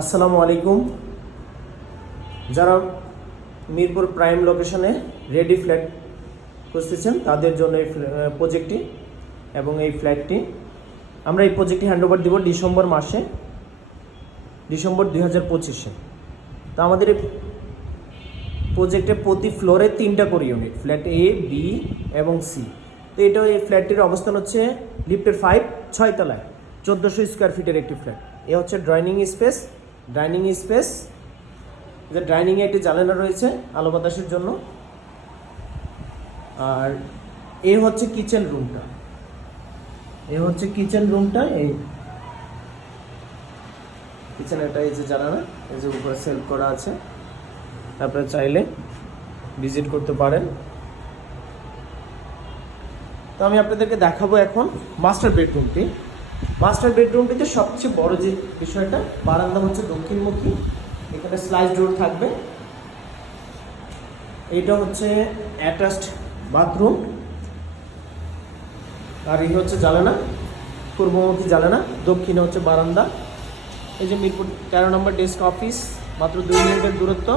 আসসালামু আলাইকুম। যারা মিরপুর প্রাইম লোকেশনে রেডি ফ্ল্যাট খুঁজতেছেন তাদের জন্য এই প্রজেক্টটি এবং এই ফ্ল্যাটটি আমরা এই প্রজেক্টটি হ্যান্ডওভার দিব ডিসেম্বর 2025-এ। তো আমাদের এই প্রজেক্টে প্রতি ফ্লোরে 3টা করে ইউনিট, ফ্ল্যাট এ, বি এবং সি। তো এটা এই ফ্ল্যাটটির অবস্থান হচ্ছে লিফটের 6 তলায় 1400 স্কোয়ার ফিটের একটি ফ্ল্যাট। এ হচ্ছে ডাইনিং স্পেস, যে ডাইনিংয়ে একটি জানালা রয়েছে আলো বাতাসের জন্য। আর এ হচ্ছে কিচেন রুমটা, এই কিচেনেরটা এই যে জানালা, এই যে উপরে সেলফ করা আছে, আপনারা চাইলে ভিজিট করতে পারেন। তো আমি আপনাদেরকে দেখাবো এখন মাস্টার বেডরুমটিতে সবচেয়ে বড় যে বিষয়টা, বারান্দা হচ্ছে দক্ষিণমুখী, এখানে স্লাইস ডোর থাকবে। এটা হচ্ছে অ্যাটাচড বাথরুম, আর এই হচ্ছে জানালা, পূর্বমুখী জানালা, দক্ষিণে হচ্ছে বারান্দা। এই যে মিরপুর 13 নম্বর ডেস্ক অফিস, মাত্র 2 মিনিটের দূরত্ব।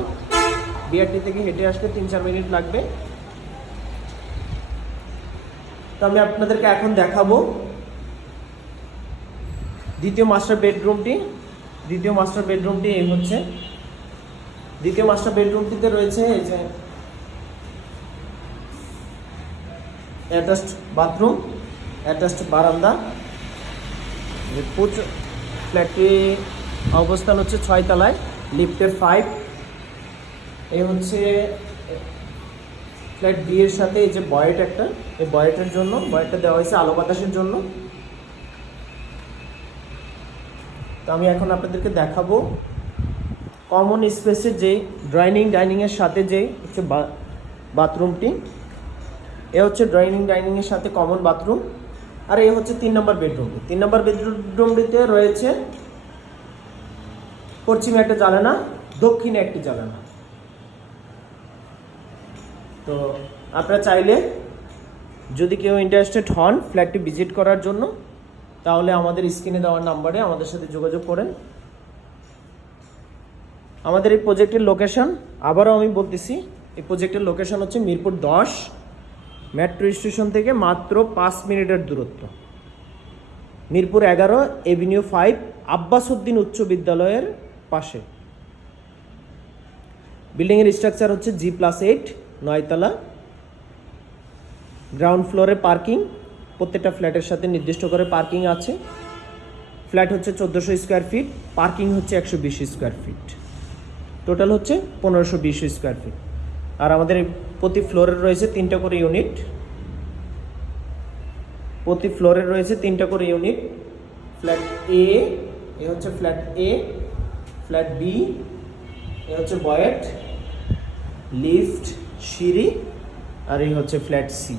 বিআরটি থেকে হেঁটে আসলে 3-4 মিনিট লাগবে। তো আমি আপনাদেরকে এখন দেখাবো দ্বিতীয় মাস্টার বেডরুমটি। এই হচ্ছে দ্বিতীয় মাস্টার বেডরুমটিতে রয়েছে এই যে অ্যাটাচড বাথরুম, অ্যাটাচড বারান্দা। ফ্ল্যাটটি অবস্থান হচ্ছে 6 তলায়, লিফটের 5। এই হচ্ছে ফ্ল্যাট বি এর সাথে এই যে বয়েট একটা, এই বয়েটটা দেওয়া হয়েছে আলো বাতাসের জন্য। তো আমি এখন আপনাদেরকে দেখাবো কমন স্পেসের যে ডাইনিংয়ের সাথে যে হচ্ছে বাথরুমটি। এ হচ্ছে ডাইনিংয়ের সাথে কমন বাথরুম। আর এই হচ্ছে 3 নম্বর বেডরুমটিতে রয়েছে পশ্চিমে একটা জানালা, দক্ষিণে একটি জানালা। তো আপনারা চাইলে যদি কেউ ইন্টারেস্টেড হন ফ্ল্যাটটি ভিজিট করার জন্য, তাহলে আমাদের স্ক্রিনে দেওয়ার নাম্বারে আমাদের সাথে যোগাযোগ করেন। আমাদের এই প্রজেক্টের লোকেশন আবারও আমি বলতেছি, এই প্রজেক্টের লোকেশন হচ্ছে মিরপুর 10 মেট্রো স্টেশন থেকে মাত্র 5 মিনিটের দূরত্ব। মিরপুর 11 এভিনিউ 5 আব্বাস উদ্দিন উচ্চ বিদ্যালয়ের পাশে। বিল্ডিংয়ের স্ট্রাকচার হচ্ছে G+8, 9 তলা। গ্রাউন্ড ফ্লোরে পার্কিং, প্রত্যেকটা ফ্ল্যাটের সাথে নির্দিষ্ট করে পার্কিং আছে। ফ্ল্যাট হচ্ছে 1400 স্কোয়ার ফিট, পার্কিং হচ্ছে 120 স্কোয়ার ফিট, টোটাল হচ্ছে 1520 স্কোয়ার ফিট। আর আমাদের প্রতি ফ্লোরে রয়েছে 3টা করে ইউনিট, ফ্ল্যাট এ, এ হচ্ছে ফ্ল্যাট এ, ফ্ল্যাট বি, এ হচ্ছে বয়েট, লিফট, সিঁড়ি, আর এই হচ্ছে ফ্ল্যাট সি।